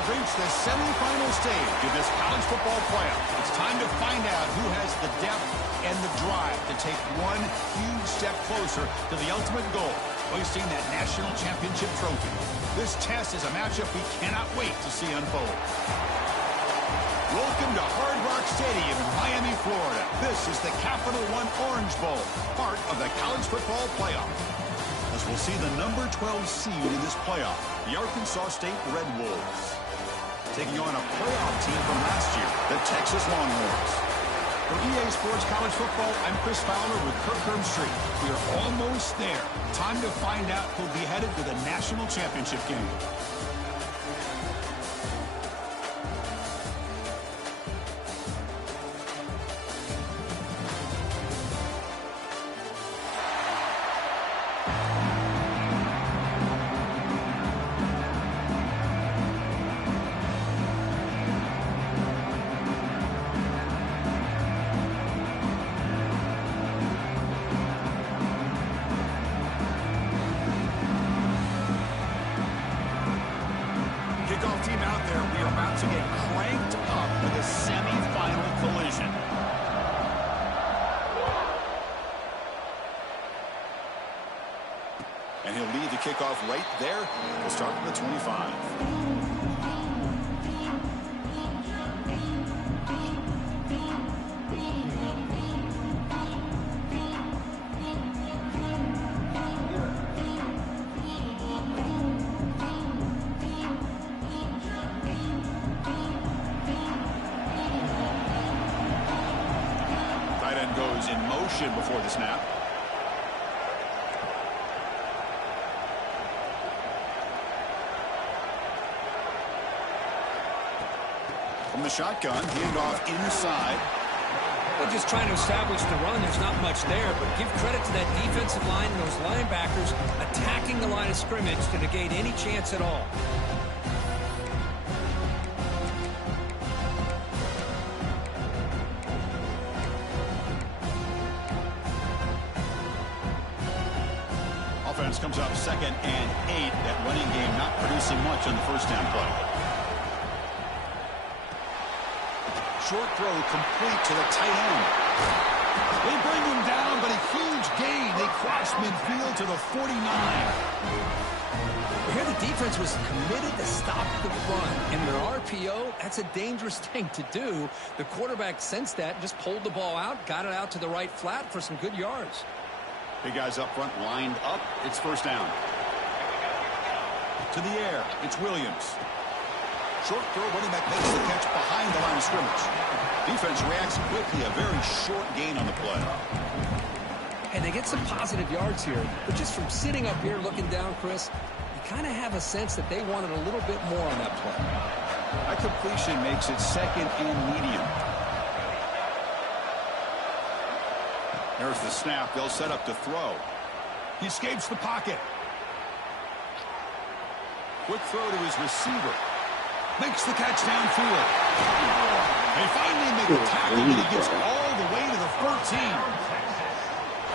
have reached the semifinal stage of this college football playoff. It's time to find out who has the depth and the drive to take one huge step closer to the ultimate goal, hoisting that national championship trophy. This test is a matchup we cannot wait to see unfold. Welcome to Hard Rock Stadium in Miami, Florida. This is the Capital One Orange Bowl, part of the college football playoff. As we'll see the number 12 seed in this playoff, the Arkansas State Red Wolves, taking on a playoff team from last year, the Texas Longhorns. For EA Sports College Football, I'm Chris Fowler with Kirk Herbstreit. We are almost there. Time to find out who'll be headed to the national championship game. Kickoff team out there. We are about to get cranked up with a semifinal collision. And he'll lead the kickoff right there. We'll start with the 25. Goes in motion before the snap. From the shotgun, handoff inside. Well, just trying to establish the run, there's not much there, but give credit to that defensive line and those linebackers attacking the line of scrimmage to negate any chance at all. Offense comes up 2nd and 8. That running game not producing much on the first down play. Short throw complete to the tight end. They bring him down, but a huge gain. They cross midfield to the 49. Here the defense was committed to stop the run. In their RPO, that's a dangerous thing to do. The quarterback sensed that, just pulled the ball out, got it out to the right flat for some good yards. Big guys up front lined up. It's first down. To the air. It's Williams. Short throw. Running back makes the catch behind the line of scrimmage. Defense reacts quickly. A very short gain on the play. And they get some positive yards here. But just from sitting up here looking down, Chris, you kind of have a sense that they wanted a little bit more on that play. That completion makes it 2nd and medium. There's the snap. They'll set up to throw. He escapes the pocket. Quick throw to his receiver. Makes the catch downfield. They finally make a tackle, and he gets all the way to the 14.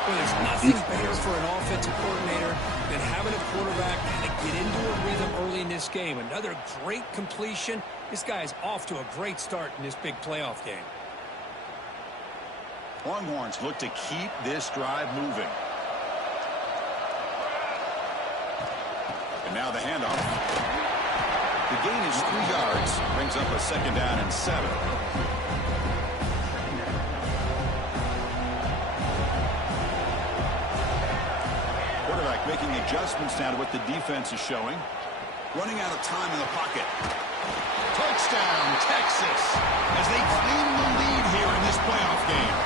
Well, there's nothing better for an offensive coordinator than having a quarterback kind of get into a rhythm early in this game. Another great completion. This guy's off to a great start in this big playoff game. Longhorns look to keep this drive moving. And now the handoff. The gain is 3 yards. Brings up a 2nd down and 7. Quarterback making adjustments now to what the defense is showing. Running out of time in the pocket. Touchdown, Texas, as they claim the lead here in this playoff game.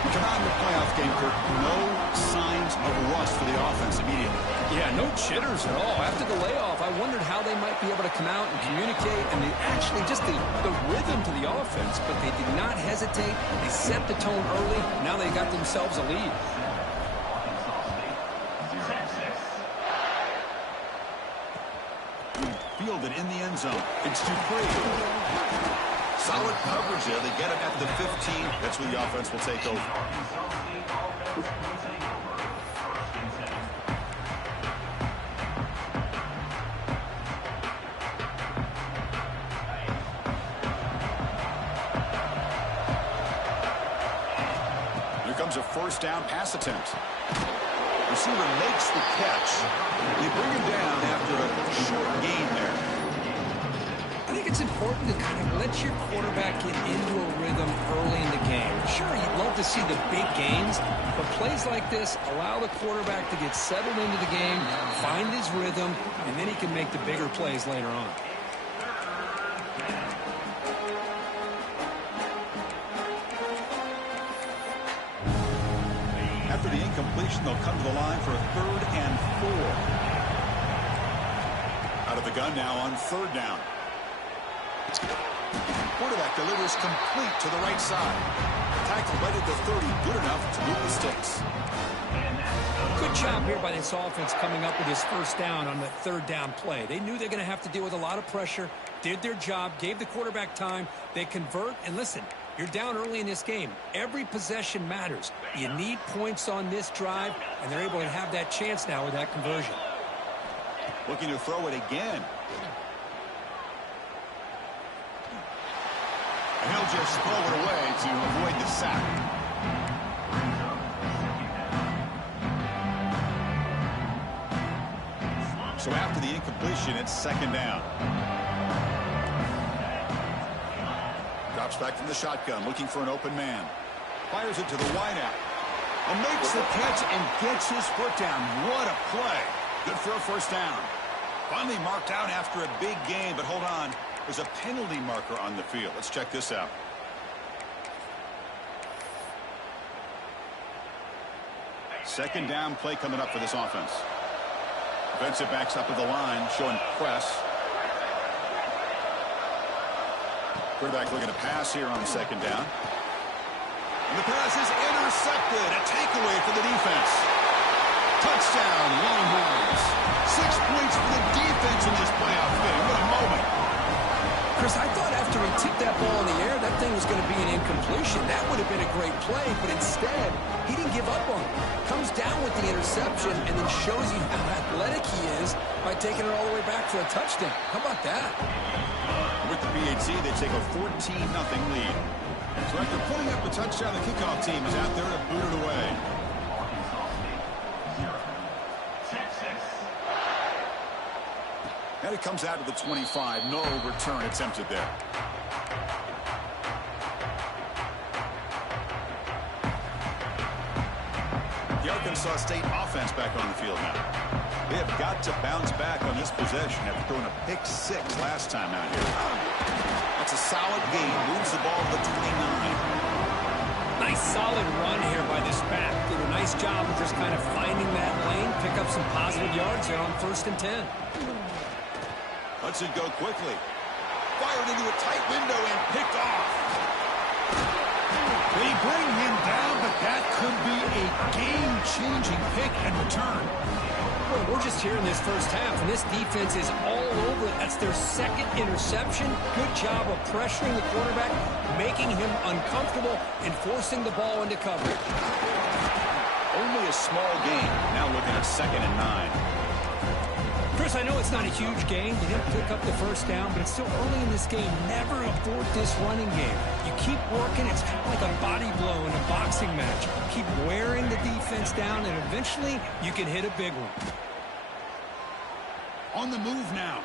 Come on, the playoff game, Kirk. No signs of rust for the offense immediately. Yeah, no jitters at all. After the layoff, I wondered how they might be able to come out and communicate, and they actually just the rhythm to the offense, but they did not hesitate. They set the tone early. Now they got themselves a lead. Fielded in the end zone. It's Dupree. Solid coverage there. They get it at the 15. That's where the offense will take over. comes a first down pass attempt. Receiver makes the catch. They bring him down after a short gain there. I think it's important to kind of let your quarterback get into a rhythm early in the game. Sure, you'd love to see the big gains, but plays like this allow the quarterback to get settled into the game, find his rhythm, and then he can make the bigger plays later on. After the incompletion, they'll come to the line for a 3rd and 4. Out of the gun now on 3rd down. Quarterback delivers complete to the right side. Tackle right at the 30, good enough to move the sticks. Good job here by this offense coming up with his first down on the 3rd down play. They knew they're going to have to deal with a lot of pressure, did their job, gave the quarterback time. They convert, and listen, you're down early in this game. Every possession matters. You need points on this drive, and they're able to have that chance now with that conversion. Looking to throw it again. And he'll just throw it away to avoid the sack. So after the incompletion, it's 2nd down. Drops back from the shotgun, looking for an open man. Fires it to the wideout. Makes the catch and gets his foot down. What a play. Good for a first down. Finally marked out after a big game, but hold on. There's a penalty marker on the field. Let's check this out. Second down play coming up for this offense. Defensive backs up at the line, showing press. Quarterback looking to pass here on 2nd down. And the pass is intercepted. A takeaway for the defense. Touchdown, Longhorns. 6 points for the defense in this playoff game. What a moment. Chris, I thought after he tipped that ball in the air, that thing was going to be an incompletion. That would have been a great play, but instead, he didn't give up on it. Comes down with the interception and then shows you how athletic he is by taking it all the way back for a touchdown. How about that? With the BHC, they take a 14-0 lead. So after putting up the touchdown, the kickoff team is out there to boot it away. And it comes out to the 25. No return attempted there. The Arkansas State offense back on the field now. They have got to bounce back on this possession after throwing a pick 6 last time out here. That's a solid gain. Moves the ball to the 29. Nice solid run here by this back. Did a nice job of just kind of finding that lane, pick up some positive yards there on 1st and 10. Lets it go quickly. Fired into a tight window and picked off. They bring him down, but that could be a game-changing pick and return. Well, we're just here in this first half, and this defense is all over it. That's their 2nd interception. Good job of pressuring the quarterback, making him uncomfortable, and forcing the ball into coverage. Only a small gain. Now looking at 2nd and 9. Chris, I know it's not a huge gain. You didn't pick up the first down, but it's still early in this game. Never abort this running game. You keep working. It's kind of like a body blow in a boxing match. Keep wearing the defense down, and eventually you can hit a big one. On the move now.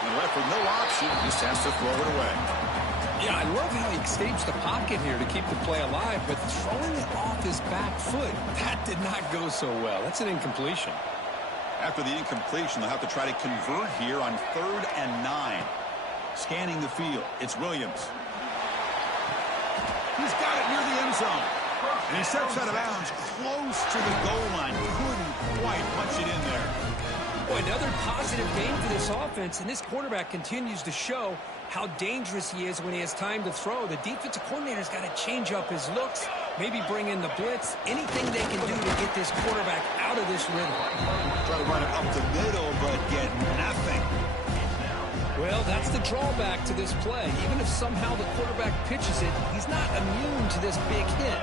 And left with no option. Just has to throw it away. Yeah, I love how he escapes the pocket here to keep the play alive, but throwing it off his back foot, that did not go so well. That's an incompletion. After the incompletion, they'll have to try to convert here on 3rd and 9. Scanning the field, it's Williams. He's got it near the end zone. And he steps out of bounds close to the goal line. Couldn't quite punch it in there. Boy, another positive game for this offense, and this quarterback continues to show how dangerous he is when he has time to throw. The defensive coordinator's got to change up his looks, maybe bring in the blitz, anything they can do to get this quarterback out of this rhythm. Try to run it up the middle, but get nothing. Well, that's the drawback to this play. Even if somehow the quarterback pitches it, he's not immune to this big hit.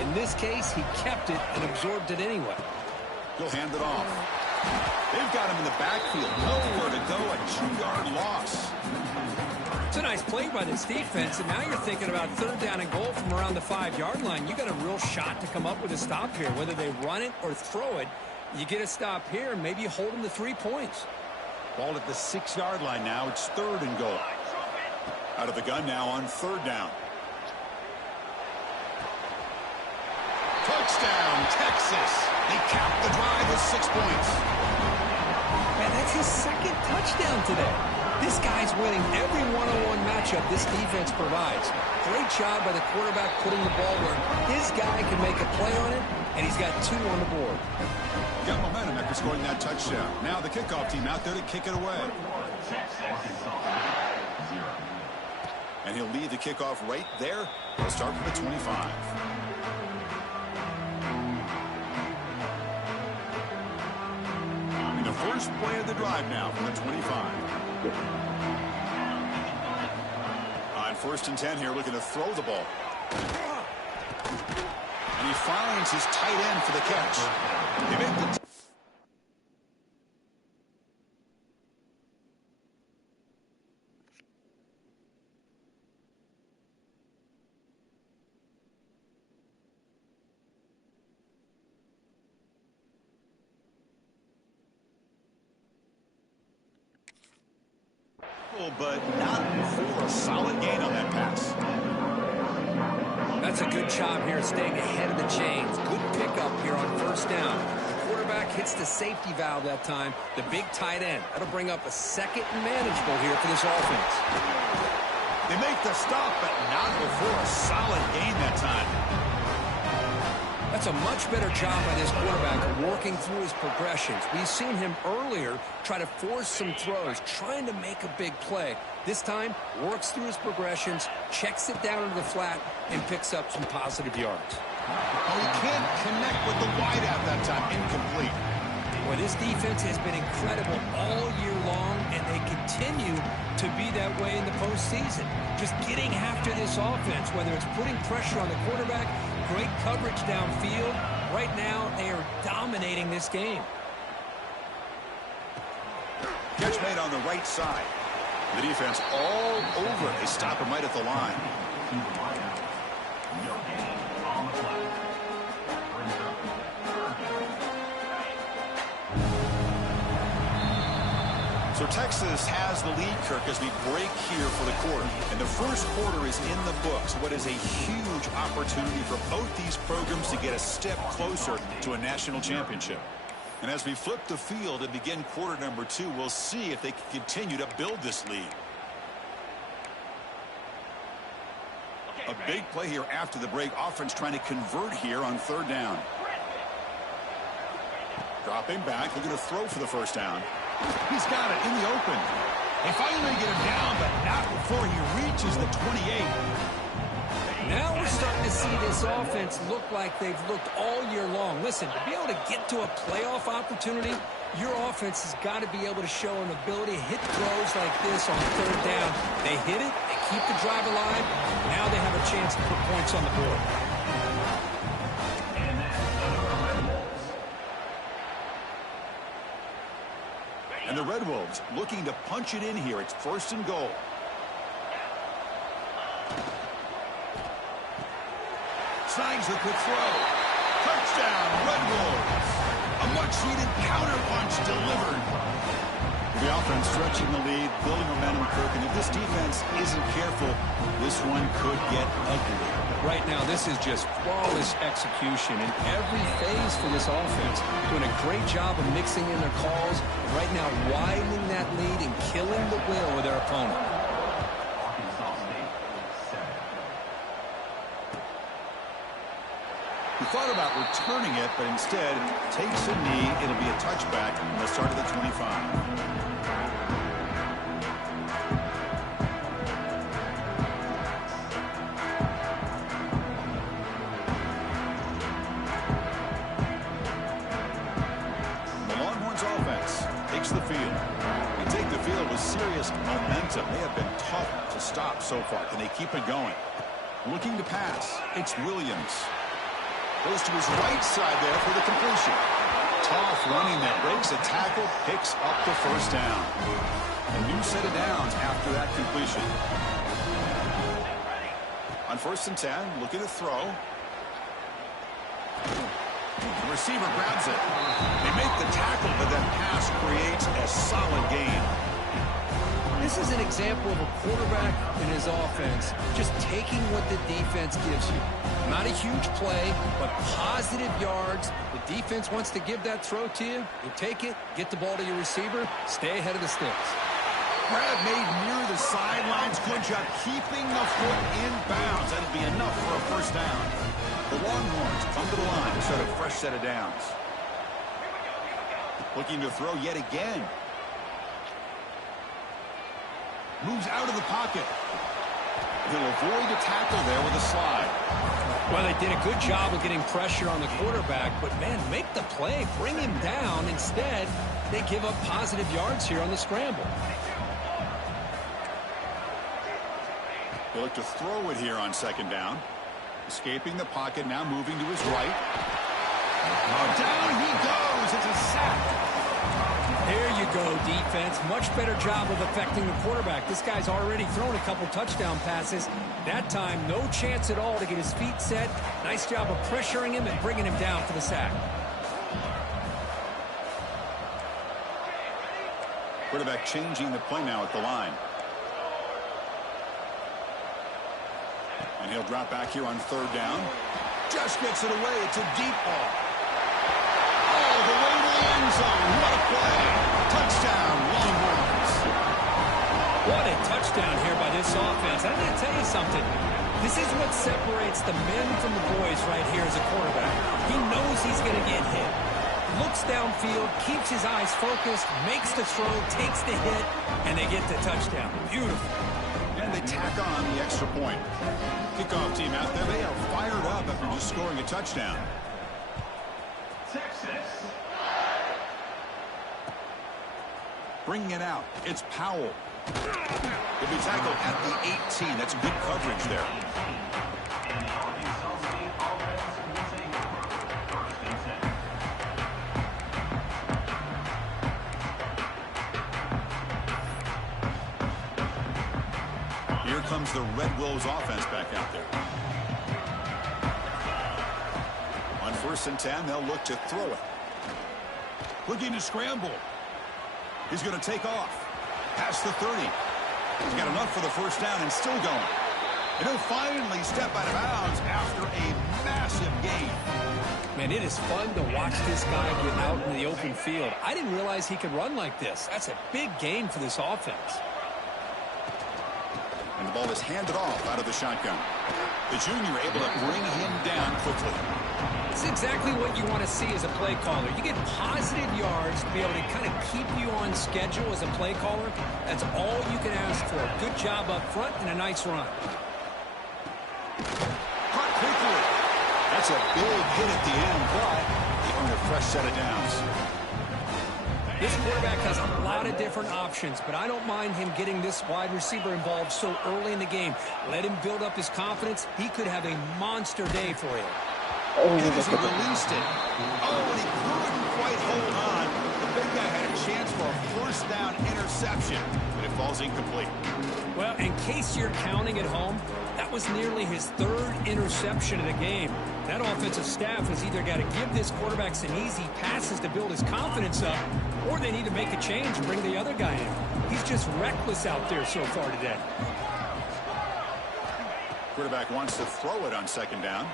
In this case, he kept it and absorbed it anyway. He'll hand it off. They've got him in the backfield. Nowhere to go. A 2-yard loss. It's a Nice play by this defense, and now you're thinking about third down and goal from around the 5-yard line. You got a real shot to come up with a stop here. Whether they run it or throw it, you get a stop here, and maybe you hold them to 3 points. Ball at the 6-yard line now. It's third and goal. Out of the gun now on third down. Touchdown, Texas. They cap the drive with 6 points. Man, that's his second touchdown today. This guy's winning every one-on-one matchup this defense provides. Great job by the quarterback putting the ball where his guy can make a play on it, and he's got 2 on the board. Got momentum after scoring that touchdown. Now the kickoff team out there to kick it away. And he'll lead the kickoff right there. He'll start from the 25. And the first play of the drive now from the 25. On 1st and 10 here, looking to throw the ball. And he finds his tight end for the catch. He made the but not for a solid gain on that pass. That's a good job here staying ahead of the chains. Good pickup here on 1st down. The quarterback hits the safety valve that time. The big tight end. That'll bring up a 2nd and manageable here for this offense. They make the stop, but not before a solid gain that time. That's a much better job by this quarterback of working through his progressions. We've seen him earlier try to force some throws, trying to make a big play. This time, works through his progressions, checks it down into the flat, and picks up some positive yards. Oh, he can't connect with the wideout that time. Incomplete. Well, this defense has been incredible all year long, and they continue to be that way in the postseason. Just getting after this offense, whether it's putting pressure on the quarterback, great coverage downfield. Right now, they are dominating this game. Catch made on the right side. The defense all over. They stop him right at the line. So Texas has the lead, Kirk, as we break here for the quarter. And the first quarter is in the books. What is a huge opportunity for both these programs to get a step closer to a national championship. And as we flip the field and begin quarter number 2, we'll see if they can continue to build this lead. A big play here after the break. Offense trying to convert here on 3rd down. Dropping back, looking to throw for the 1st down. He's got it in the open. They finally get him down, but not before he reaches the 28. Now we're starting to see this offense look like they've looked all year long. Listen, to be able to get to a playoff opportunity, your offense has got to be able to show an ability to hit throws like this on 3rd down. They hit it, they keep the drive alive. Now they have a chance to put points on the board. And the Red Wolves looking to punch it in here. It's 1st and goal. Snags the quick throw. Touchdown, Red Wolves. A much-needed counter-punch delivered. The offense stretching the lead, building momentum, Kirk. And if this defense isn't careful, this one could get ugly. Right now, this is just flawless execution in every phase for this offense. Doing a great job of mixing in their calls. Right now, widening that lead and killing the will of their opponent. He thought about returning it, but instead takes a knee. It'll be a touchback, and they'll start at the 25. The field. They take the field with serious momentum. They have been tough to stop so far. Can they keep it going? Looking to pass. It's Williams. Goes to his right side there for the completion. Tough running that breaks a tackle, picks up the first down. A new set of downs after that completion. On 1st and 10, looking to throw. The receiver grabs it. They make the tackle, but that pass creates a solid gain. This is an example of a quarterback and his offense just taking what the defense gives you. Not a huge play, but positive yards. The defense wants to give that throw to you. You take it, get the ball to your receiver, stay ahead of the sticks. Grab made near the sidelines. Good job keeping the foot in bounds. That'll be enough for a first down. The Longhorns come to the line to start a fresh set of downs. Looking to throw yet again. Moves out of the pocket. He'll avoid the tackle there with a slide. Well, they did a good job of getting pressure on the quarterback, but, man, make the play, bring him down. Instead, they give up positive yards here on the scramble. They look to throw it here on 2nd down. Escaping the pocket, now moving to his right. Oh, down he goes. It's a sack. There you go, defense. Much better job of affecting the quarterback. This guy's already thrown a couple touchdown passes. That time, no chance at all to get his feet set. Nice job of pressuring him and bringing him down for the sack. Quarterback changing the play now at the line. And he'll drop back here on 3rd down. Just gets it away. It's a deep ball. Oh, the way to the end zone. What a play. Touchdown, Longhorns. What a touchdown here by this offense. I'm going to tell you something. This is what separates the men from the boys right here as a quarterback. He knows he's going to get hit. Looks downfield, keeps his eyes focused, makes the throw, takes the hit, and they get the touchdown. Beautiful. And they tack on the extra point. Kickoff team out there. They are fired up after just scoring a touchdown. Bringing it out. It's Powell. He'll be tackled at the 18. That's good coverage there. Here comes the Red Wolves offense back out there. On 1st and 10, they'll look to throw it. Looking to scramble. He's going to take off. Past the 30. He's got enough for the first down and still going. And he'll finally step out of bounds after a massive gain. Man, it is fun to watch this guy get out in the open field. I didn't realize he could run like this. That's a big gain for this offense. And the ball is handed off out of the shotgun. The junior able to bring him down quickly. It's exactly what you want to see as a play caller. You get positive yards to be able to kind of keep you on schedule as a play caller. That's all you can ask for. Good job up front and a nice run. Caught quickly. That's a big hit at the end, but they earn a fresh set of downs. This quarterback has a lot of different options, but I don't mind him getting this wide receiver involved so early in the game. Let him build up his confidence. He could have a monster day for you. As he released it. Oh, and he couldn't quite hold on. The big guy had a chance for a first down interception, but it falls incomplete. Well, in case you're counting at home, that was nearly his 3rd interception of the game. That offensive staff has either got to give this quarterback some easy passes to build his confidence up, or they need to make a change and bring the other guy in. He's just reckless out there so far today. Quarterback wants to throw it on 2nd down.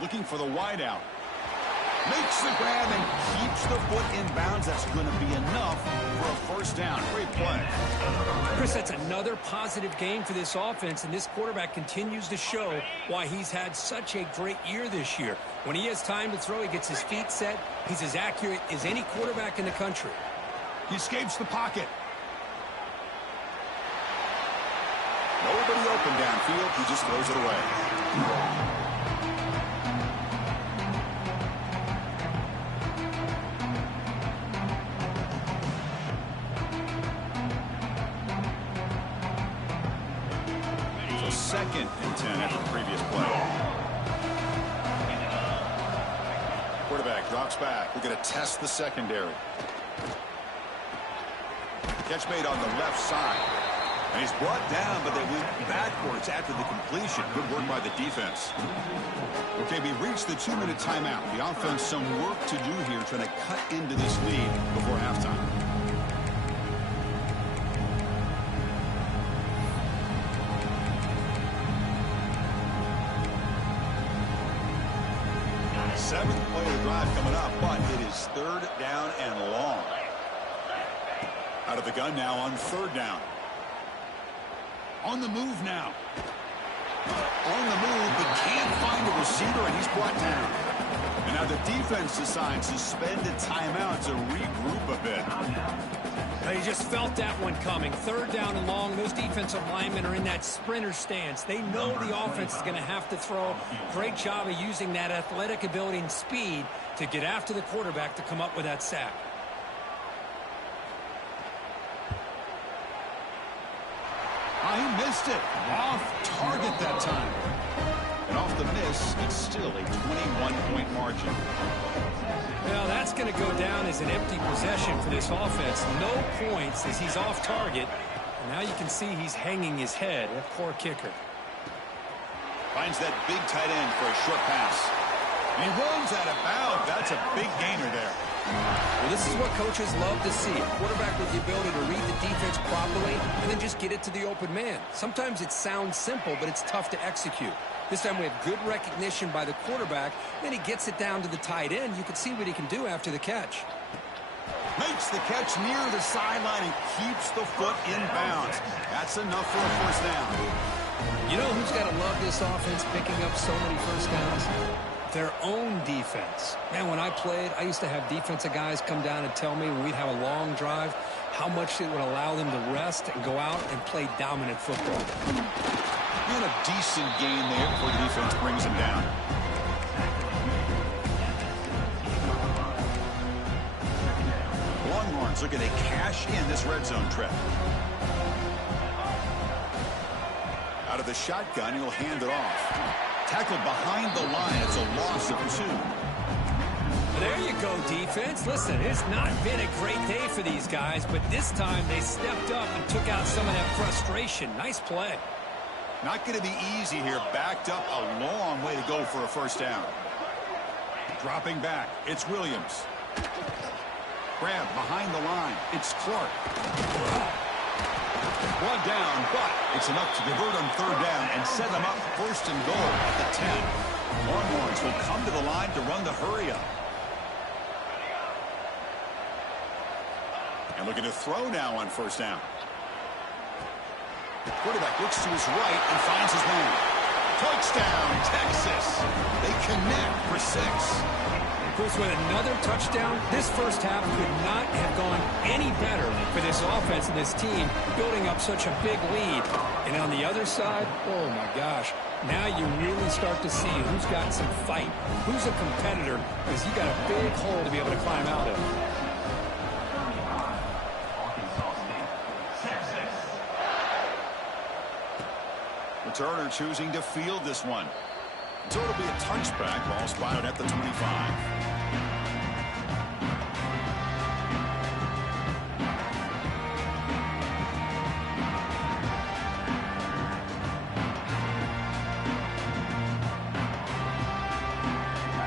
Looking for the wide out. Makes the grab and keeps the foot in bounds. That's going to be enough for a first down. Great play. Chris, that's another positive game for this offense, and this quarterback continues to show why he's had such a great year this year. When he has time to throw, he gets his feet set. He's as accurate as any quarterback in the country. He escapes the pocket. Nobody open downfield. He just throws it away. So 2nd and 10 after the previous play. Quarterback drops back. We're going to test the secondary. Catch made on the left side. And he's brought down, but they went backwards after the completion. Good work by the defense. Okay, we reached the 2-minute timeout. The offense some work to do here, trying to cut into this lead before halftime. Seventh play of the drive coming up, but it is 3rd down and long. Out of the gun now on 3rd down. On the move now. On the move, but can't find a receiver, and he's brought down. And now the defense decides to spend a timeout to regroup a bit. He just felt that one coming. 3rd down and long. Those defensive linemen are in that sprinter stance. They know the offense is going to have to throw. Great job of using that athletic ability and speed to get after the quarterback to come up with that sack. He missed it. Off target that time. And off the miss, it's still a 21-point margin. Well, that's going to go down as an empty possession for this offense. No points as he's off target. And now you can see he's hanging his head. A poor kicker. Finds that big tight end for a short pass. And he runs out of bounds. That's a big gainer there. Well, this is what coaches love to see. A quarterback with the ability to read the defense properly and then just get it to the open man. Sometimes it sounds simple, but it's tough to execute. This time we have good recognition by the quarterback. Then he gets it down to the tight end. You can see what he can do after the catch. Makes the catch near the sideline and keeps the foot in bounds. That's enough for a 1st down. You know who's got to love this offense picking up so many 1st downs? Their own defense. Man, when I played, I used to have defensive guys come down and tell me when we'd have a long drive how much it would allow them to rest and go out and play dominant football. And a decent gain there before the defense brings him down. Longhorns looking to cash in this red zone trip. Out of the shotgun, he'll hand it off. Tackled behind the line. It's a loss of 2. There you go, defense. Listen, it's not been a great day for these guys, but this time they stepped up and took out some of that frustration. Nice play. Not going to be easy here. Backed up a long way to go for a 1st down. Dropping back. It's Williams. Grab behind the line. It's Clark. Brought down, but it's enough to convert on 3rd down and set them up 1st and goal at the 10. Longhorns will come to the line to run the hurry-up. And looking to throw now on 1st down. Quarterback looks to his right and finds his man. Touchdown, Texas. They connect for 6. Of course, with another touchdown, this 1st half could not have gone any better for this offense and this team, building up such a big lead. And on the other side, oh my gosh, now you really start to see who's got some fight, who's a competitor, because you got a big hole to be able to climb out of. Turner choosing to field this one. So it'll be a touchback. Ball spotted at the 25.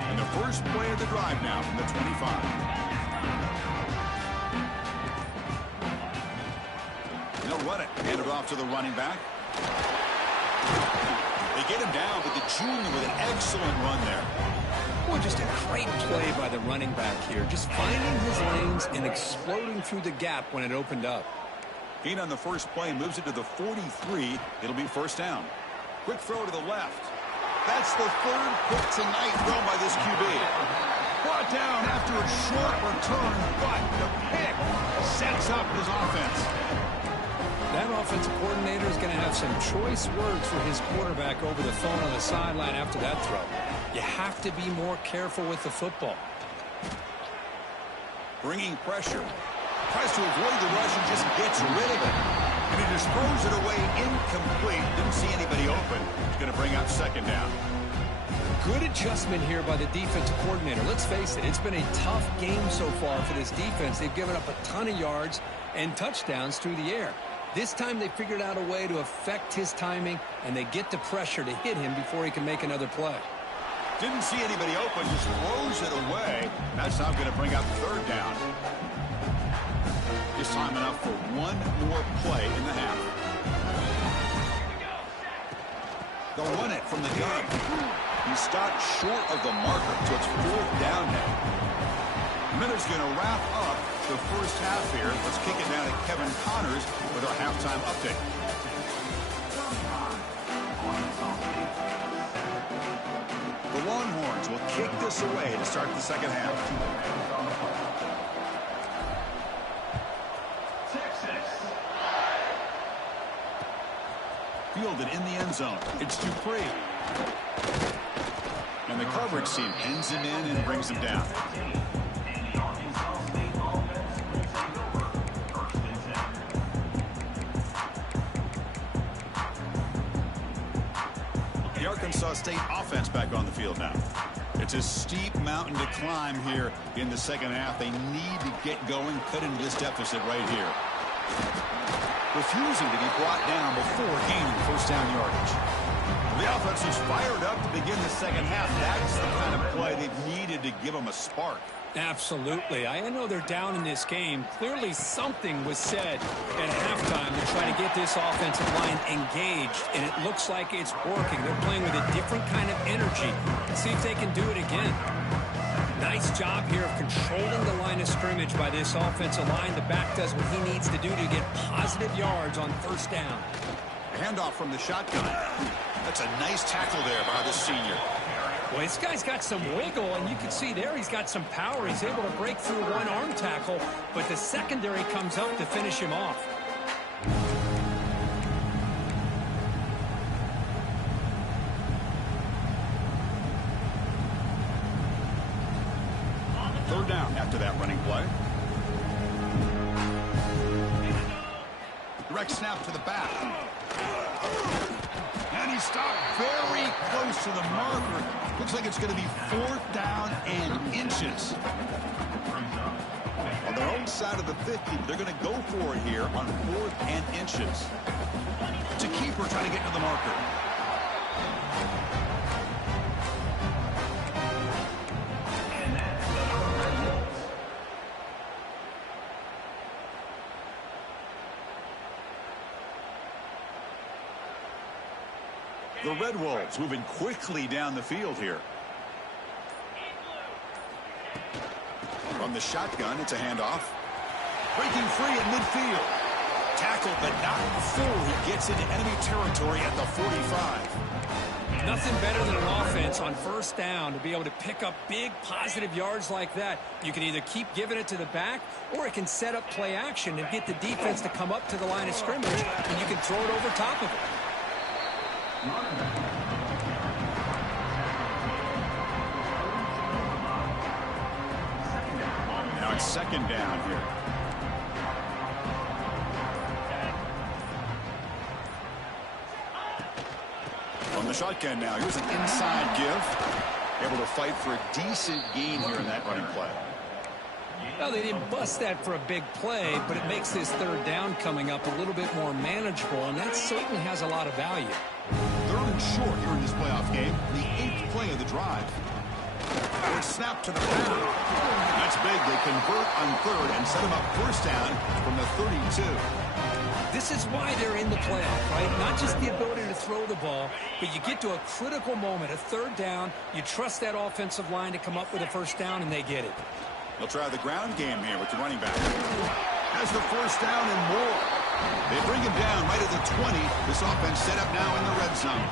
And the first play of the drive now from the 25. They'll run it. Hand it off to the running back. They get him down, but the junior with an excellent run there. Well, just a great play by the running back here. Just finding his lanes and exploding through the gap when it opened up. Gain on the first play moves it to the 43. It'll be 1st down. Quick throw to the left. That's the 3rd pick tonight thrown by this QB. Brought down after a short return, but the pick sets up his offense. That offensive coordinator is going to have some choice words for his quarterback over the phone on the sideline after that throw. You have to be more careful with the football. Bringing pressure. Tries to avoid the rush and just gets rid of it. And he just throws it away incomplete. Didn't see anybody open. He's going to bring up 2nd down. Good adjustment here by the defensive coordinator. Let's face it, it's been a tough game so far for this defense. They've given up a ton of yards and touchdowns through the air. This time they figured out a way to affect his timing, and they get the pressure to hit him before he can make another play. Didn't see anybody open, just throws it away. That's now going to bring up third down. Just time enough for one more play in the half. They'll run it from the gun. He stopped short of the marker, so it's fourth down now. Miller's going to wrap up the first half here. Let's kick it down to Kevin Connors with our halftime update. The Longhorns will kick this away to start the second half. Fielded in the end zone. It's Dupree. And the coverage team pins him in and brings him down. The Arkansas State offense back on the field now. It's a steep mountain to climb here in the second half. They need to get going, cut into this deficit right here. Refusing to be brought down before gaining first down yardage. The offense is fired up to begin the second half. That's the kind of play they've needed to give them a spark. Absolutely. I know they're down in this game. Clearly something was said at halftime to try to get this offensive line engaged, and it looks like it's working. They're playing with a different kind of energy. Let's see if they can do it again. Nice job here of controlling the line of scrimmage by this offensive line. The back does what he needs to do to get positive yards on first down. A handoff from the shotgun. That's a nice tackle there by the senior. Boy, this guy's got some wiggle, and you can see there he's got some power. He's able to break through one arm tackle, but the secondary comes up to finish him off. Third down after that running play. Direct snap to the back. And he stopped very close to the marker. Looks like it's going to be fourth down and inches. On their own side of the 50, they're going to go for it here on fourth and inches. It's a keeper trying to get to the marker. The Red Wolves moving quickly down the field here. From the shotgun, it's a handoff. Breaking free at midfield. Tackled, but not before he gets into enemy territory at the 45. Nothing better than an offense on first down to be able to pick up big positive yards like that. You can either keep giving it to the back, or it can set up play action and get the defense to come up to the line of scrimmage, and you can throw it over top of it. Now it's second down here. From the shotgun now. Here's an inside give. Able to fight for a decent gain here in that running play. Well, they didn't bust that for a big play, but it makes this third down coming up a little bit more manageable, and that certainly has a lot of value. Third and short here in this playoff game. The 8th play of the drive. It's snapped to the ground. That's big. They convert on third and set him up first down from the 32. This is why they're in the playoff, right? Not just the ability to throw the ball, but you get to a critical moment, a third down. You trust that offensive line to come up with a first down, and they get it. They'll try the ground game here with the running back. Has the first down and more. They bring him down right at the 20. This offense set up now in the red zone.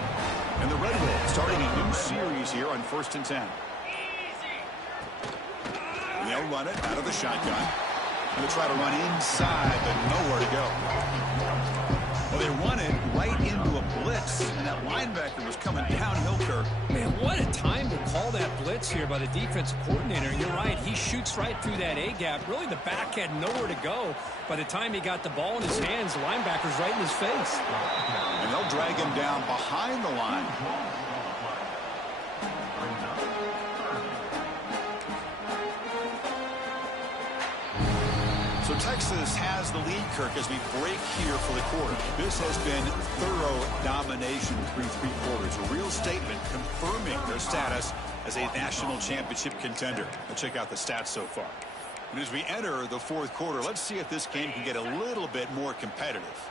And the Red Wolves starting a new series here on 1st and 10. And they'll run it out of the shotgun. And they'll try to run inside, but nowhere to go. Well, they run it right into a blitz, and that linebacker was coming downhill, Kirk. Man, what a time to call that blitz here by the defensive coordinator. You're right, he shoots right through that A-gap. Really, the back had nowhere to go. By the time he got the ball in his hands, the linebacker's right in his face. And they'll drag him down behind the line. So Texas has the lead, Kirk, as we break here for the quarter. This has been thorough domination through three quarters. A real statement confirming their status as a national championship contender. Let's check out the stats so far. And as we enter the fourth quarter, let's see if this game can get a little bit more competitive.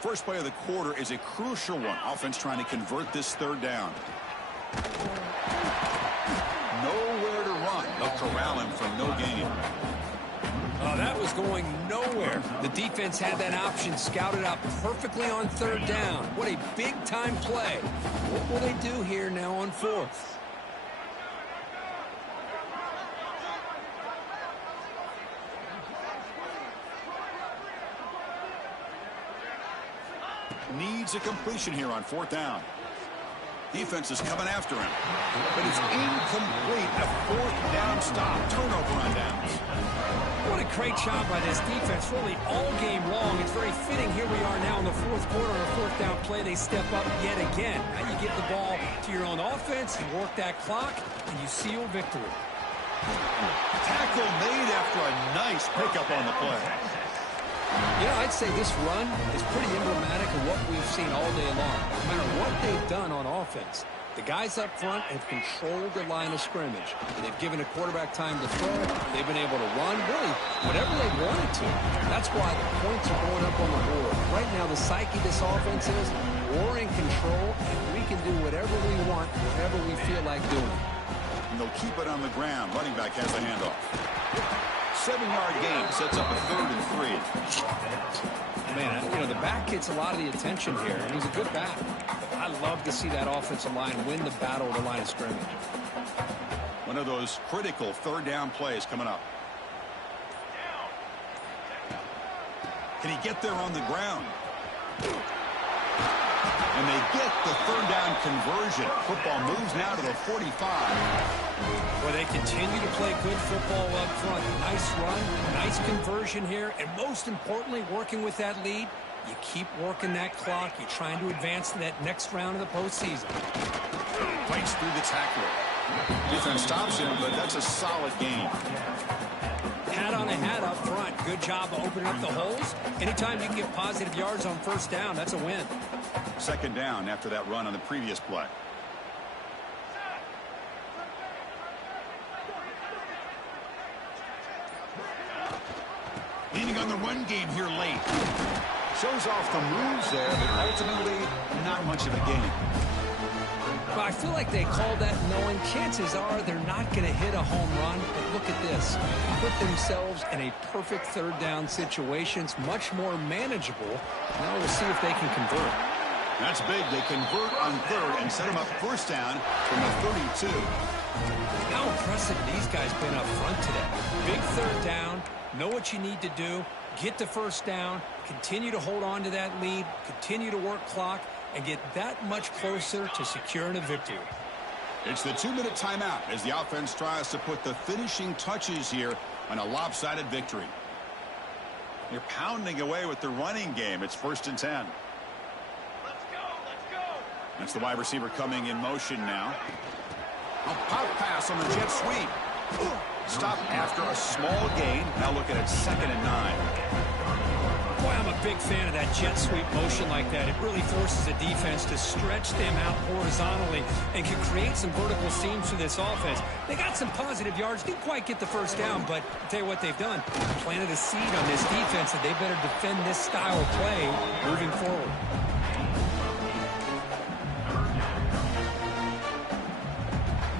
First play of the quarter is a crucial one. Offense trying to convert this third down. Nowhere to run. They'll corral him for no gain. Oh, that was going nowhere. The defense had that option scouted out perfectly on third down. What a big-time play. What will they do here now on fourth? Needs a completion here on fourth down. Defense is coming after him. But it's incomplete. A fourth down stop. Turnover on downs. What a great job by this defense, really all game long. It's very fitting. Here we are now in the fourth quarter on a fourth down play. They step up yet again. Now you get the ball to your own offense, you work that clock, and you seal victory. Tackle made after a nice pickup on the play. Yeah, I'd say this run is pretty emblematic of what we've seen all day long. No matter what they've done on offense, the guys up front have controlled the line of scrimmage. They've given a quarterback time to throw. They've been able to run, really, whatever they wanted to. That's why the points are going up on the board. Right now, the psyche of this offense is we're in control, and we can do whatever we want, whatever we feel like doing. And they'll keep it on the ground. Running back has the handoff. 7-yard gain sets up a 3rd and 3. Man, you know, the back gets a lot of the attention here, and he's a good back. I love to see that offensive line win the battle of the line of scrimmage. One of those critical third down plays coming up. Can he get there on the ground? And they get the third down conversion. Football moves now to the 45. Well, they continue to play good football up front. Nice run, nice conversion here, and most importantly, working with that lead, you keep working that clock. You're trying to advance to that next round of the postseason. Fights through the tackle. Defense stops him, but that's a solid gain. Hat on a hat up front. Good job of opening up the holes. Anytime you can get positive yards on first down, that's a win. Second down after that run on the previous play. Leaning on the run game here late. Shows off the moves there, but ultimately not much of a gain. Well, I feel like they called that knowing chances are they're not going to hit a home run. But look at this. Put themselves in a perfect third down situation. It's much more manageable. Now we'll see if they can convert. That's big. They convert on third and set them up first down from the 32. How impressive these guys been up front today. Big third down. Know what you need to do. Get the first down. Continue to hold on to that lead. Continue to work clock. And get that much closer to securing a victory. It's the 2-minute timeout as the offense tries to put the finishing touches here on a lopsided victory. You're pounding away with the running game. It's 1st and 10. Let's go. That's the wide receiver coming in motion now. A pop pass on the jet sweep. Stop after a small gain. Now looking at 2nd and 9. Boy, I'm a big fan of that jet sweep motion like that. It really forces the defense to stretch them out horizontally and can create some vertical seams for this offense. They got some positive yards. Didn't quite get the first down, but I'll tell you what they've done. Planted a seed on this defense that they better defend this style of play moving forward.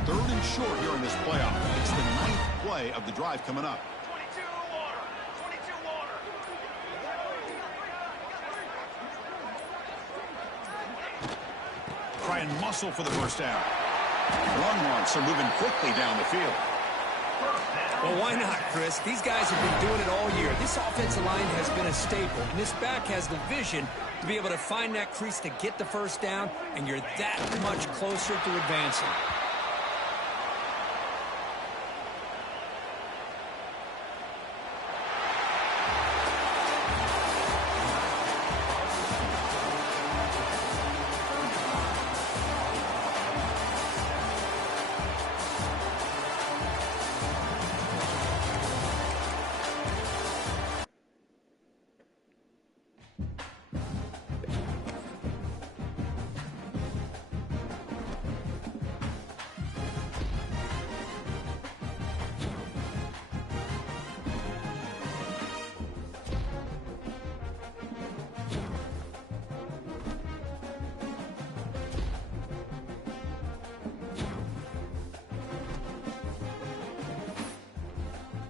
Third and short here in this playoff. It's the 9th play of the drive coming up. 22 water. 22 water. Try and muscle for the first down. Longhorns are moving quickly down the field. Well, why not, Chris? These guys have been doing it all year. This offensive line has been a staple, and this back has the vision to be able to find that crease to get the first down, and you're that much closer to advancing.